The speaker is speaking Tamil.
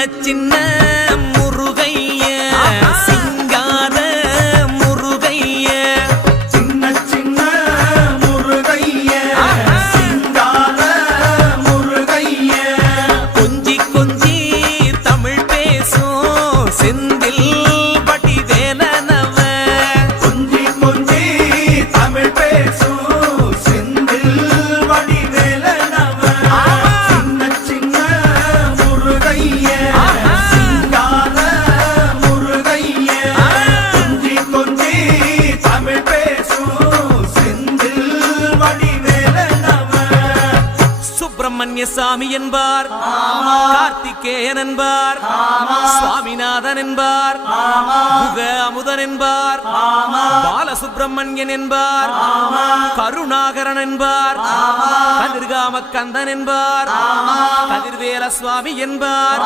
சின்ன முருகைய சிங்கார முருகைய சின்ன சின்ன முருகைய சிங்கார முருகைய கொஞ்சி கொஞ்சி தமிழ் பேசும் செந்தில் பட்டி வேலனவ கொஞ்சி கொஞ்சி தமிழ் பேசும் செந்தில் படி வேலனவ சின்ன சின்ன முருகைய சிங்கார முருகைய கொஞ்சி கொஞ்சி தமிழ் பேசும் செந்தில் படி வேலனவ சுப்பிரமணிய சாமி என்பார் கார்த்திகேயன் என்பார் சுவாமிநாதன் என்பார் முக அமுதன் என்பார் பாலசுப்பிரமணியன் என்பார் கருணாகரன் என்பார் கதிர்காம கந்தன் என்பார் கதிர்வேல சுவாமி என்பார்